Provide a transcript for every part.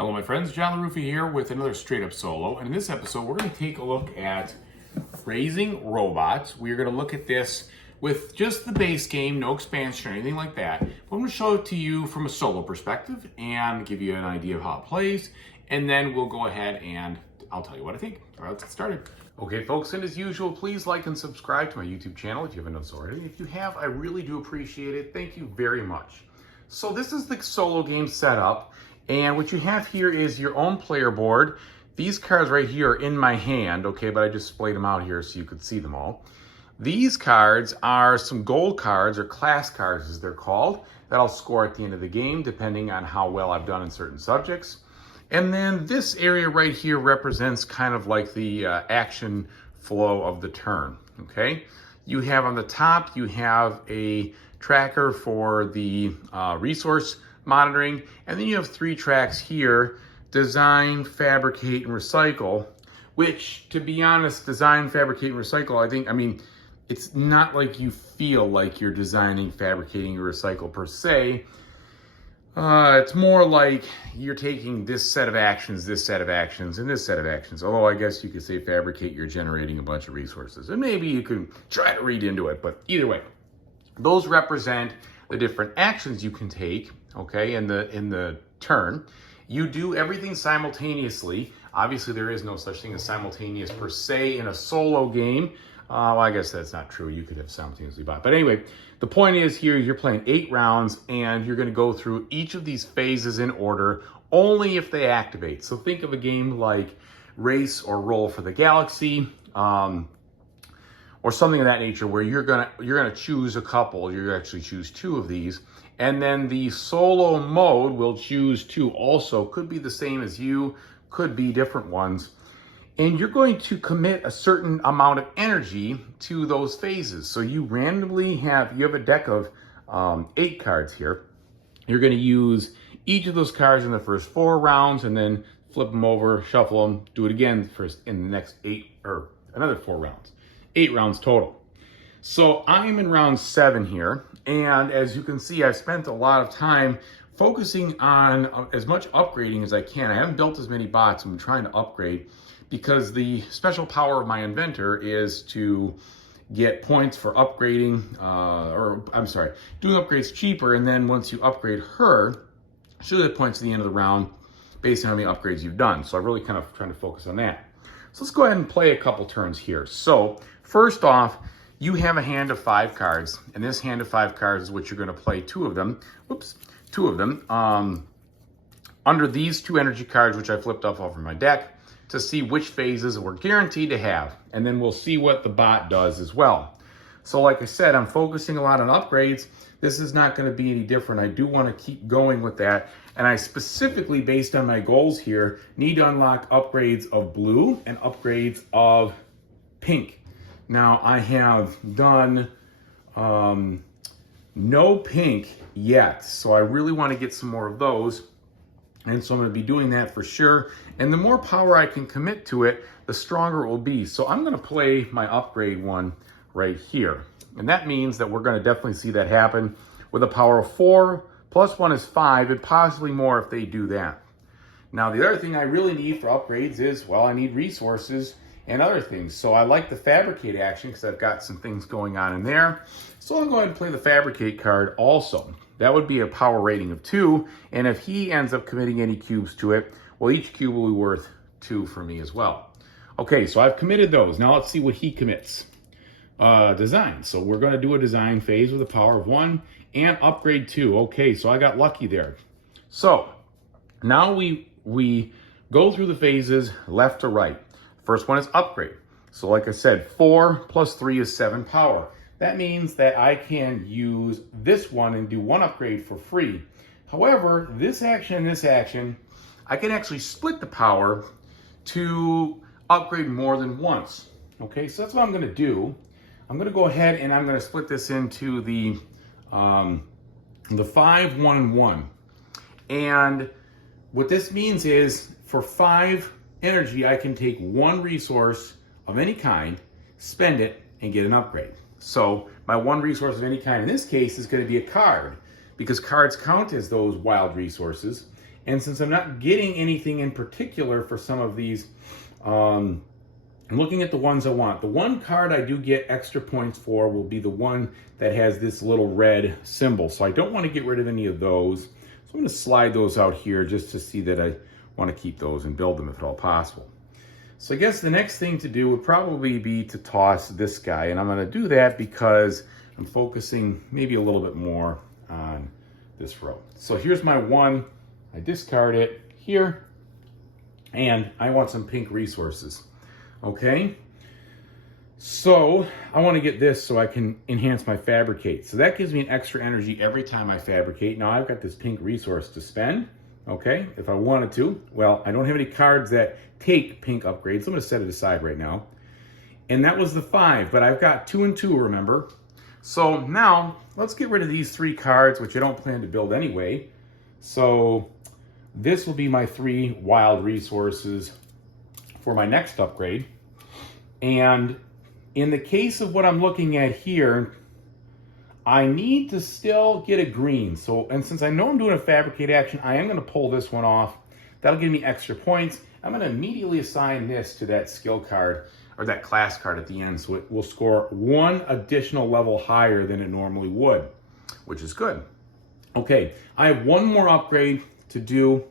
Hello my friends, John LaRuffa here with another straight up solo, and in this episode we're going to take a look at raising robots. We're going to look at this with just the base game, no expansion or anything like that. But I'm going to show it to you from a solo perspective and give you an idea of how it plays, and then we'll go ahead and I'll tell you what I think. All right, let's get started. Okay folks, and as usual, please like and subscribe to my YouTube channel if you haven't done so already. If you have, I really do appreciate it. Thank you very much. So this is the solo game setup. And what you have here is your own player board. These cards right here are in my hand, okay, but I just splayed them out here so you could see them all. These cards are some gold cards, or class cards as they're called, that I'll score at the end of the game depending on how well I've done in certain subjects. And then this area right here represents kind of like the action flow of the turn, okay? You have on the top, you have a tracker for the resource monitoring, and then you have 3 tracks here: design, fabricate, and recycle, which, to be honest, design, fabricate, and recycle, I mean, it's not like you feel like you're designing, fabricating, or recycle per se. It's more like you're taking this set of actions, this set of actions, and this set of actions. Although I guess you could say fabricate, you're generating a bunch of resources. And maybe you can try to read into it, but either way, those represent the different actions you can take, okay, in the turn. You do everything simultaneously. Obviously, there is no such thing as simultaneous per se in a solo game. Well, I guess that's not true. You could have simultaneously bought. But anyway, the point is here, you're playing 8 rounds, and you're going to go through each of these phases in order, only if they activate. So think of a game like Race or Roll for the Galaxy, or something of that nature, where you're gonna choose a couple. You actually choose 2 of these, and then the solo mode will choose 2 also. Could be the same as you, could be different ones, and you're going to commit a certain amount of energy to those phases. So you randomly have a deck of 8 cards here. You're going to use each of those cards in the first 4 rounds, and then flip them over, shuffle them, do it again in the next 8 or another 4 rounds. 8 rounds total. So I'm in round 7 here, and as you can see, I've spent a lot of time focusing on as much upgrading as I can. I haven't built as many bots. I'm trying to upgrade because the special power of my inventor is to get points for upgrading, doing upgrades cheaper, and then once you upgrade her, she'll get points at the end of the round based on how many upgrades you've done. So I'm really kind of trying to focus on that. So let's go ahead and play a couple turns here. So first off, you have a hand of 5 cards, and this hand of 5 cards is what you're going to play 2 of them. Whoops, 2 of them under these 2 energy cards, which I flipped off over my deck to see which phases we're guaranteed to have, and then we'll see what the bot does as well. So like I said, I'm focusing a lot on upgrades. This is not going to be any different. I do want to keep going with that. And I specifically, based on my goals here, need to unlock upgrades of blue and upgrades of pink. Now, I have done no pink yet, so I really want to get some more of those. And so I'm going to be doing that for sure. And the more power I can commit to it, the stronger it will be. So I'm going to play my upgrade one right here. And that means that we're going to definitely see that happen with a power of 4, plus 1 is 5, and possibly more if they do that. Now, the other thing I really need for upgrades is, well, I need resources and other things. So I like the fabricate action because I've got some things going on in there. So I'll go ahead and play the fabricate card also. That would be a power rating of 2. And if he ends up committing any cubes to it, well, each cube will be worth 2 for me as well. Okay, so I've committed those. Now let's see what he commits. Design. So we're going to do a design phase with a power of 1 and upgrade 2. Okay, so I got lucky there. So now we go through the phases left to right. First one is upgrade. So like I said, 4 plus 3 is 7 power. That means that I can use this one and do 1 upgrade for free. However, this action and this action, I can actually split the power to upgrade more than once. Okay, so that's what I'm going to do. I'm going to go ahead and I'm going to split this into the 5, 1, and 1. And what this means is for 5 energy, I can take 1 resource of any kind, spend it, and get an upgrade. So my 1 resource of any kind in this case is going to be a card, because cards count as those wild resources. And since I'm not getting anything in particular for some of these, I'm looking at the ones I want. The one card I do get extra points for will be the one that has this little red symbol. So I don't want to get rid of any of those. So I'm going to slide those out here just to see that I want to keep those and build them if at all possible. So I guess the next thing to do would probably be to toss this guy. And I'm going to do that because I'm focusing maybe a little bit more on this row. So here's my one. I discard it here. And I want some pink resources. Okay, so I want to get this so I can enhance my fabricate. So that gives me an extra energy every time I fabricate. Now I've got this pink resource to spend, okay, if I wanted to. Well, I don't have any cards that take pink upgrades. I'm going to set it aside right now. And that was the 5, but I've got 2 and 2, remember? So now let's get rid of these 3 cards, which I don't plan to build anyway. So this will be my 3 wild resources for my next upgrade. And in the case of what I'm looking at here, I need to still get a green. So, and since I know I'm doing a fabricate action, I am going to pull this one off. That'll give me extra points. I'm going to immediately assign this to that skill card or that class card at the end. So it will score 1 additional level higher than it normally would, which is good. Okay, I have 1 more upgrade to do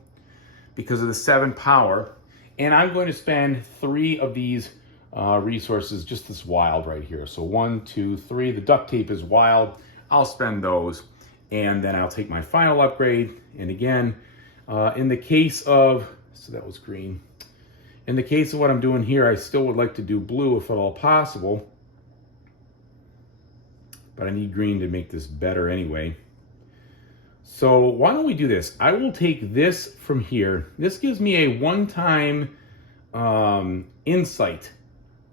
because of the 7 power. And I'm going to spend 3 of these resources, just this wild right here. So 1, 2, 3. The duct tape is wild. I'll spend those. And then I'll take my final upgrade. And again, in the case of, so that was green. In the case of what I'm doing here, I still would like to do blue if at all possible. But I need green to make this better anyway. So why don't we do this? I will take this from here. This gives me a one-time insight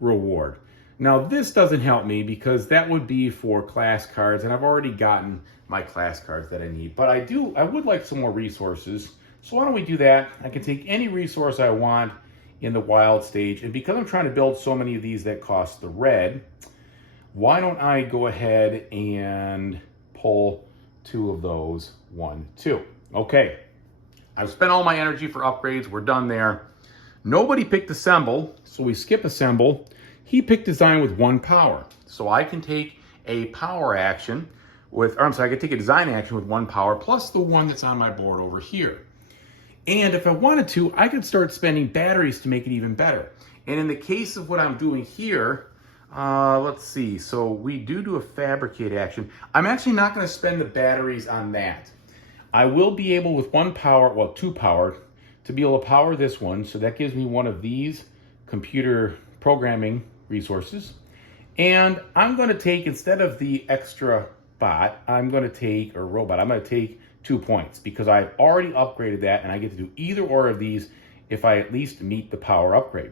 reward. Now this doesn't help me because that would be for class cards, and I've already gotten my class cards that I need. But I would like some more resources. So why don't we do that? I can take any resource I want in the wild stage, and because I'm trying to build so many of these that cost the red, why don't I go ahead and pull 2 of those, 1, 2. Okay, I've spent all my energy for upgrades. We're done there. Nobody picked assemble, so we skip assemble. He picked design with 1 power. So I can take a power action with, or I'm sorry, I can take a design action with 1 power plus the 1 that's on my board over here. And if I wanted to, I could start spending batteries to make it even better. And in the case of what I'm doing here, let's see. So we do a fabricate action. I'm actually not going to spend the batteries on that. I will be able with 1 power, well 2 power, to be able to power this one. So that gives me 1 of these computer programming resources. And I'm going to take, instead of the extra bot, I'm going to take, or robot, I'm going to take 2 points because I've already upgraded that, and I get to do either or of these if I at least meet the power upgrade,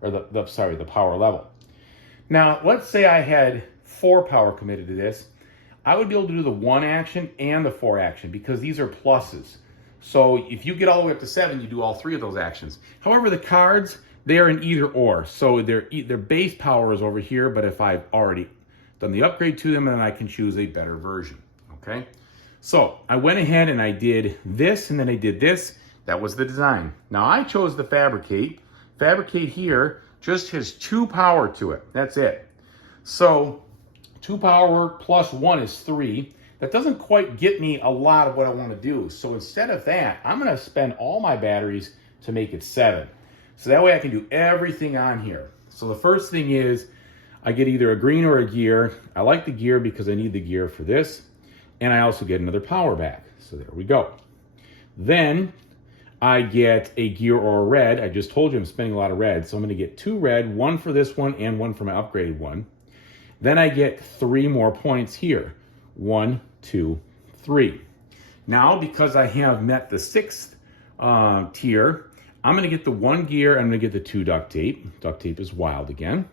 or the power level. Now, let's say I had 4 power committed to this. I would be able to do the 1 action and the 4 action because these are pluses. So if you get all the way up to 7, you do all 3 of those actions. However, the cards, they're an either or. So their base power is over here, but if I've already done the upgrade to them, then I can choose a better version, okay? So I went ahead and I did this, and then I did this. That was the design. Now I chose the fabricate. Fabricate here just has 2 power to it. That's it. So 2 power plus 1 is 3. That doesn't quite get me a lot of what I want to do. So instead of that, I'm going to spend all my batteries to make it 7. So that way I can do everything on here. So the first thing is I get either a green or a gear. I like the gear because I need the gear for this. And I also get another power back. So there we go. Then I get a gear or a red. I just told you I'm spending a lot of red. So I'm going to get 2 red, 1 for this one and 1 for my upgraded one. Then I get 3 more points here. 1, 2, 3. Now, because I have met the 6th tier, I'm going to get the 1 gear. I'm going to get the 2 duct tape. Duct tape is wild again.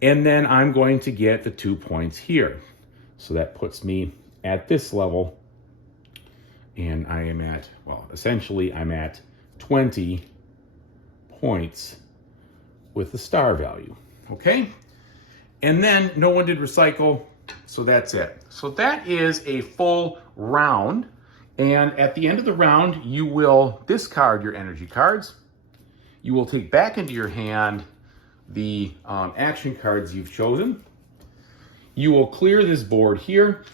And then I'm going to get the 2 points here. So that puts me at this level. And I am at, well, essentially I'm at 20 points with the star value. Okay? And then no one did recycle. So that's it. So that is a full round. And at the end of the round, you will discard your energy cards. You will take back into your hand the action cards you've chosen. You will clear this board here,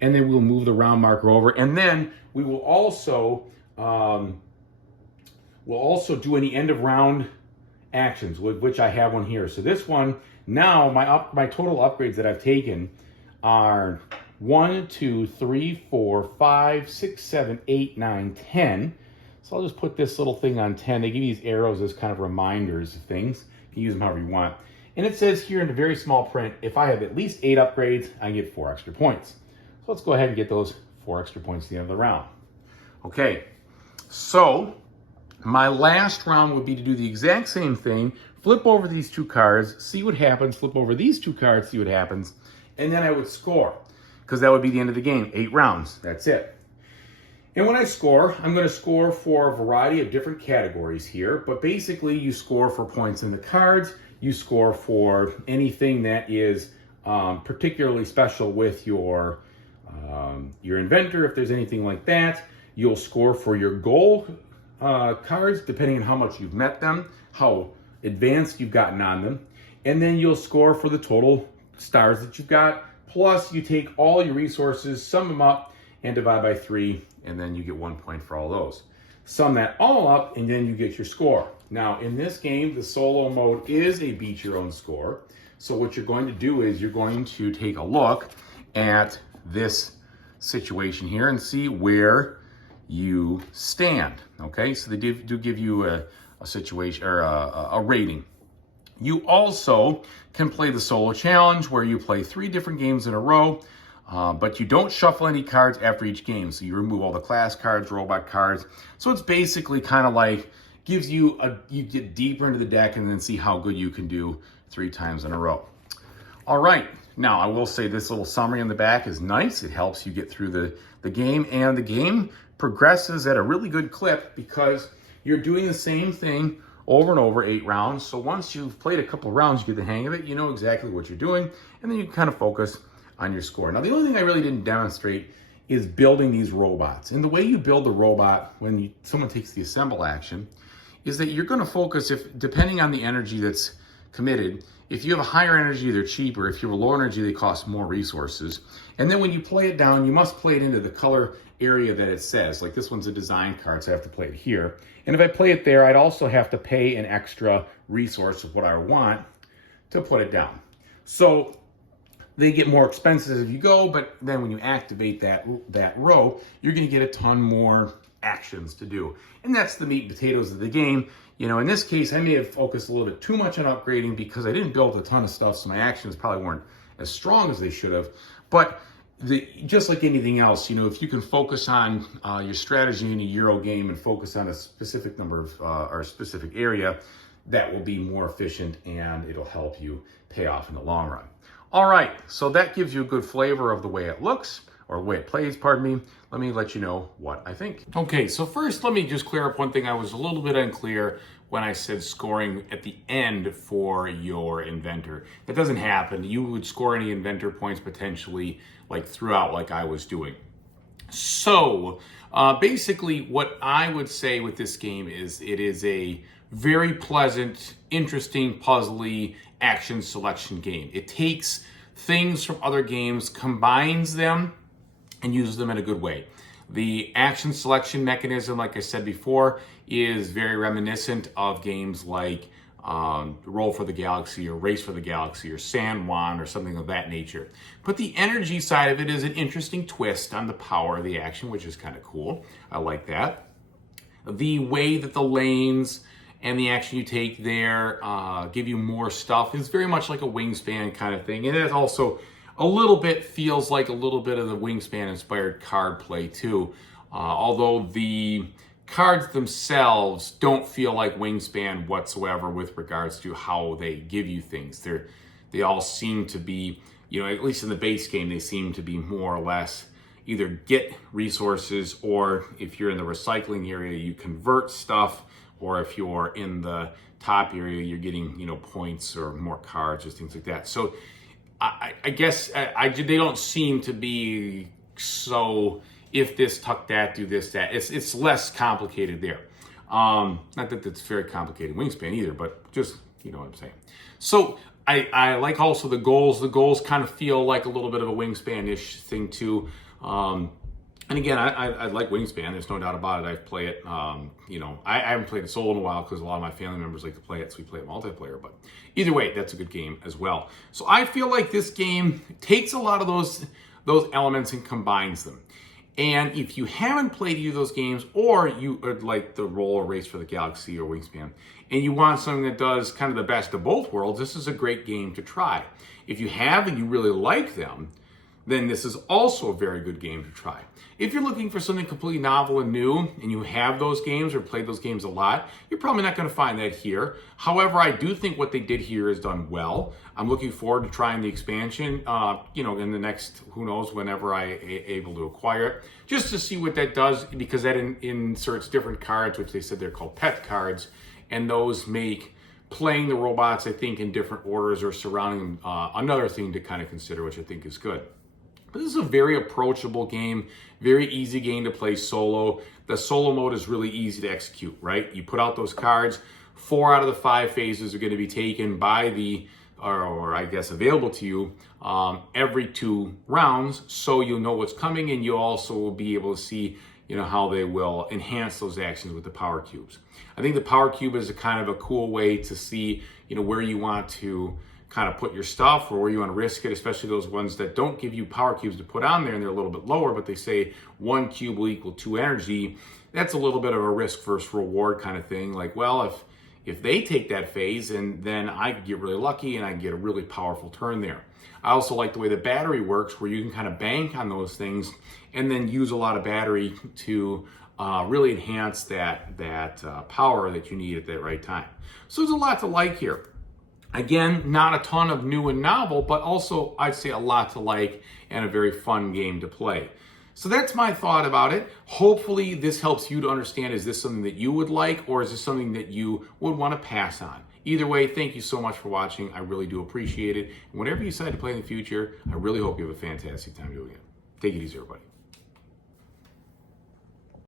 and then we'll move the round marker over. And then we will also do any end of round actions, which I have one here. So this one, now my total upgrades that I've taken are 1, 2, 3, 4, 5, 6, 7, 8, 9, 10. So I'll just put this little thing on 10. They give you these arrows as kind of reminders of things. You can use them however you want. And it says here in the very small print, if I have at least 8 upgrades, I get 4 extra points. So let's go ahead and get those 4 extra points at the end of the round. Okay, so my last round would be to do the exact same thing, flip over these 2 cards, see what happens, flip over these 2 cards, see what happens, and then I would score, because that would be the end of the game. 8 rounds, that's it. And when I score, I'm going to score for a variety of different categories here, but basically you score for points in the cards, you score for anything that is particularly special with your inventor, if there's anything like that. You'll score for your goal cards, depending on how much you've met them, how advanced you've gotten on them, and then you'll score for the total stars that you've got, plus you take all your resources, sum them up, and divide by 3, and then you get 1 point for all those. Sum that all up, and then you get your score. Now, in this game, the solo mode is a beat your own score. So what you're going to do is you're going to take a look at this situation here and see where you stand. Okay, so they do give you a situation or a rating. You also can play the solo challenge where you play 3 different games in a row, but you don't shuffle any cards after each game. So you remove all the class cards, robot cards. So it's basically kind of like gives you you get deeper into the deck and then see how good you can do 3 times in a row. All right, now I will say this little summary in the back is nice. It helps you get through the game, and the game progresses at a really good clip because you're doing the same thing over and over, 8 rounds. So once you've played a couple of rounds, you get the hang of it, you know exactly what you're doing, and then you kind of focus on your score. Now, the only thing I really didn't demonstrate is building these robots. And the way you build the robot when someone takes the assemble action is that you're going to focus, depending on the energy that's committed, if you have a higher energy, they're cheaper. If you have a lower energy, they cost more resources. And then when you play it down, you must play it into the color area that it says. Like this one's a design card, so I have to play it here. And if I play it there, I'd also have to pay an extra resource of what I want to put it down. So they get more expensive as you go, but then when you activate that row, you're going to get a ton more actions to do. And that's the meat and potatoes of the game. You know, in this case, I may have focused a little bit too much on upgrading because I didn't build a ton of stuff, so my actions probably weren't as strong as they should have. But just like anything else, you know, if you can focus on your strategy in a Euro game and focus on a specific number of or a specific area, that will be more efficient and it'll help you pay off in the long run. All right, so that gives you a good flavor of the way it looks, or the way it plays, pardon me. Let me let you know what I think. Okay, so first let me just clear up one thing. I was a little bit unclear when I said scoring at the end for your inventor. That doesn't happen. You would score any inventor points potentially like throughout, like I was doing. So basically what I would say with this game is it is a very pleasant, interesting, puzzly action selection game. It takes things from other games, combines them, and uses them in a good way. The action selection mechanism, like I said before, is very reminiscent of games like Roll for the Galaxy or Race for the Galaxy or San Juan or something of that nature. But the energy side of it is an interesting twist on the power of the action, which is kind of cool. I like that. The way that the lanes and the action you take there give you more stuff is very much like a Wingspan kind of thing. And it also a little bit feels like a little bit of the Wingspan inspired card play too. Although the cards themselves don't feel like Wingspan whatsoever with regards to how they give you things. They all seem to be, you know, at least in the base game, they seem to be more or less either get resources, or if you're in the recycling area, you convert stuff, or if you're in the top area, you're getting, you know, points or more cards or things like that. So I guess they don't seem to be so if this, tuck that, do this, that. It's less complicated there. Not that it's very complicated Wingspan either, but just, you know what I'm saying. So I like also the goals. The goals kind of feel like a little bit of a Wingspan-ish thing too. And again, I like Wingspan. There's no doubt about it. I play it. You know, I haven't played it solo in a while because a lot of my family members like to play it, so we play it multiplayer. But either way, that's a good game as well. So I feel like this game takes a lot of those elements and combines them. And if you haven't played either of those games, or you would like the Roller Race for the Galaxy or Wingspan, and you want something that does kind of the best of both worlds, this is a great game to try. If you have and you really like them, then this is also a very good game to try. If you're looking for something completely novel and new, and you have those games or played those games a lot, you're probably not going to find that here. However, I do think what they did here is done well. I'm looking forward to trying the expansion, you know, in the next, who knows, whenever I'm able to acquire it, just to see what that does, because that inserts different cards, which they said they're called pet cards, and those make playing the robots, I think, in different orders or surrounding them another thing to kind of consider, which I think is good. But this is a very approachable game, very easy game to play solo. The solo mode is really easy to execute, right? You put out those cards. 4 out of the 5 phases are going to be taken by the, or I guess available to you every 2 rounds, so you'll know what's coming, and you also will be able to see, you know, how they will enhance those actions with the power cubes. I think the power cube is a kind of a cool way to see, you know, where you want to kind of put your stuff or where you want to risk it, especially those ones that don't give you power cubes to put on there and they're a little bit lower, but they say 1 cube will equal 2 energy. That's a little bit of a risk versus reward kind of thing. Like, well, if they take that phase, and then I get really lucky and I get a really powerful turn there. I also like the way the battery works, where you can kind of bank on those things and then use a lot of battery to really enhance that power that you need at that right time. So there's a lot to like here. Again, not a ton of new and novel, but also I'd say a lot to like and a very fun game to play. So that's my thought about it. Hopefully this helps you to understand, is this something that you would like, or is this something that you would want to pass on? Either way, thank you so much for watching. I really do appreciate it. And whatever you decide to play in the future, I really hope you have a fantastic time doing it. Take it easy, everybody.